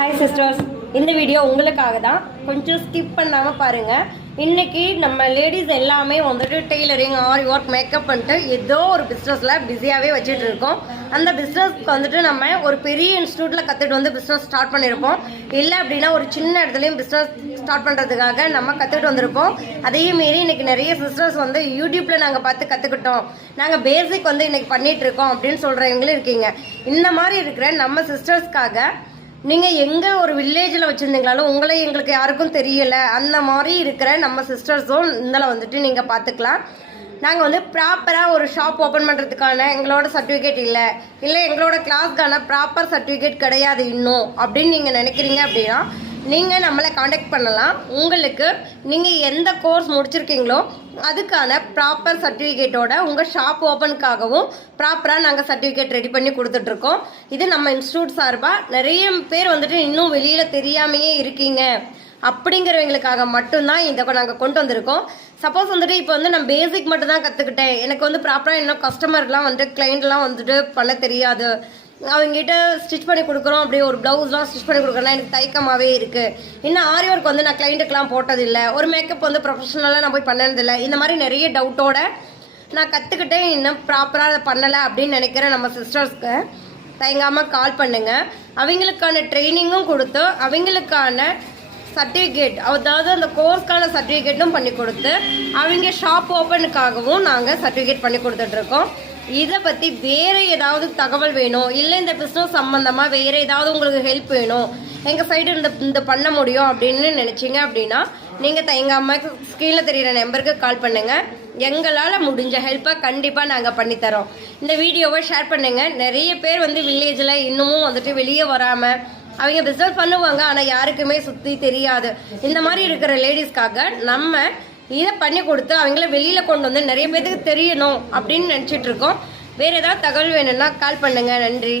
Hi sisters, இந்த video உங்களுக்காக தான். கொஞ்சம் ஸ்கிப் பண்ணாமல் பாருங்கள். இன்றைக்கி நம்ம லேடிஸ் எல்லாமே வந்துட்டு டெய்லரிங், ஆரி ஒர்க், மேக்கப் பண்ணிட்டு ஏதோ ஒரு பிஸ்னஸில் பிஸியாகவே வச்சுட்டு இருக்கோம். அந்த பிஸ்னஸ்க்கு வந்துட்டு நம்ம ஒரு பெரிய இன்ஸ்டியூட்டில் கற்றுட்டு வந்து பிஸ்னஸ் ஸ்டார்ட் பண்ணியிருப்போம். இல்லை அப்படின்னா ஒரு சின்ன இடத்துலையும் பிஸ்னஸ் ஸ்டார்ட் பண்ணுறதுக்காக நம்ம கற்றுக்கிட்டு வந்திருப்போம். அதையும் மீறி இன்றைக்கி நிறைய சிஸ்டர்ஸ் வந்து யூடியூப்பில் நாங்கள் பார்த்து கற்றுக்கிட்டோம், நாங்கள் பேசிக் வந்து இன்றைக்கி பண்ணிகிட்ருக்கோம் அப்படின்னு சொல்கிறவங்களும் இருக்கீங்க. இந்த மாதிரி இருக்கிற நம்ம சிஸ்டர்ஸ்க்காக நீங்கள் எங்கே ஒரு வில்லேஜில் வச்சுருந்தீங்களாலும் உங்களை எங்களுக்கு யாருக்கும் தெரியலை, அந்த மாதிரி இருக்கிற நம்ம சிஸ்டர்ஸும் இதில் வந்துட்டு நீங்கள் பார்த்துக்கலாம். நாங்கள் வந்து ப்ராப்பராக ஒரு ஷாப் ஓப்பன் பண்ணுறதுக்கான எங்களோட சர்டிஃபிகேட் இல்லை எங்களோட கிளாஸ்க்கான ப்ராப்பர் சர்டிஃபிகேட் கிடையாது இன்னும் அப்படின்னு நீங்கள் நினைக்கிறீங்க அப்படின்னா நீங்கள் நம்மளை காண்டாக்ட் பண்ணலாம். உங்களுக்கு நீங்கள் எந்த கோர்ஸ் முடிச்சிருக்கீங்களோ அதுக்கான ப்ராப்பர் சர்டிஃபிகேட்டோட உங்கள் ஷாப் ஓப்பனுக்காகவும் ப்ராப்பராக நாங்கள் சர்டிஃபிகேட் ரெடி பண்ணி கொடுத்துட்ருக்கோம். இது நம்ம இன்ஸ்டியூட் சார்பாக. நிறைய பேர் வந்துட்டு இன்னும் வெளியில் தெரியாமையே இருக்கீங்க அப்படிங்கிறவங்களுக்காக மட்டும்தான் இதை நாங்கள் கொண்டு வந்திருக்கோம். சப்போஸ் வந்துட்டு இப்போ வந்து நான் பேசிக் மட்டும் தான் கற்றுக்கிட்டேன், எனக்கு வந்து ப்ராப்பராக இன்னும் கஸ்டமர்லாம் வந்துட்டு கிளைண்ட்லாம் வந்துட்டு பண்ண தெரியாது, அவங்ககிட்ட ஸ்டிச் பண்ணி கொடுக்குறோம், அப்படியே ஒரு ப்ளவுஸ்லாம் ஸ்டிச் பண்ணி கொடுக்குறேன்னா எனக்கு தயக்கமாகவே இருக்குது, இன்னும் ஆரி ஒர்க் வந்து நான் கிளைண்ட்டுக்கெலாம் போட்டதில்லை, ஒரு மேக்கப் வந்து ப்ரொஃபஷனலாக நான் போய் பண்ணதில்லை, இந்த மாதிரி நிறைய டவுட்டோட நான் கற்றுக்கிட்டேன் இன்னும் ப்ராப்பராக அதை பண்ணலை அப்படின்னு நினைக்கிற நம்ம சிஸ்டர்ஸ்க்கு தயங்காமல் கால் பண்ணுங்கள். அவங்களுக்கான ட்ரைனிங்கும் கொடுத்து அவங்களுக்கான சர்டிஃபிகேட், அதாவது அந்த கோர்ஸ்க்கான சர்டிஃபிகேட்டும் பண்ணி கொடுத்து அவங்க ஷாப் ஓப்பனுக்காகவும் நாங்கள் சர்டிஃபிகேட் பண்ணி கொடுத்துட்ருக்கோம். இதை பற்றி வேறு ஏதாவது தகவல் வேணும், இல்லை இந்த பிஸ்னஸ் சம்மந்தமாக வேறு ஏதாவது உங்களுக்கு ஹெல்ப் வேணும், எங்கள் சைடு இந்த பண்ண முடியும் அப்படின்னு நினச்சிங்க அப்படின்னா நீங்கள் தயங்காமல் ஸ்க்ரீனில் தெரிகிற நம்பருக்கு கால் பண்ணுங்கள். எங்களால் முடிஞ்ச ஹெல்ப்பை கண்டிப்பாக நாங்கள் பண்ணித்தரோம். இந்த வீடியோவை ஷேர் பண்ணுங்கள். நிறைய பேர் வந்து வில்லேஜில் இன்னமும் வந்துட்டு வெளியே வராமல் அவங்க பிஸ்னஸ் பண்ணுவாங்க, ஆனால் யாருக்குமே சுற்றி தெரியாது. இந்த மாதிரி இருக்கிற லேடிஸ்க்காக நம்ம இதை பண்ணி கொடுத்து அவங்கள வெளியில் கொண்டு வந்து நிறைய பேருக்கு தெரியணும் அப்படின்னு நினச்சிட்டு இருக்கோம். வேறு ஏதாவது தகவல் வேணும்னா கால் பண்ணுங்கள். நன்றி.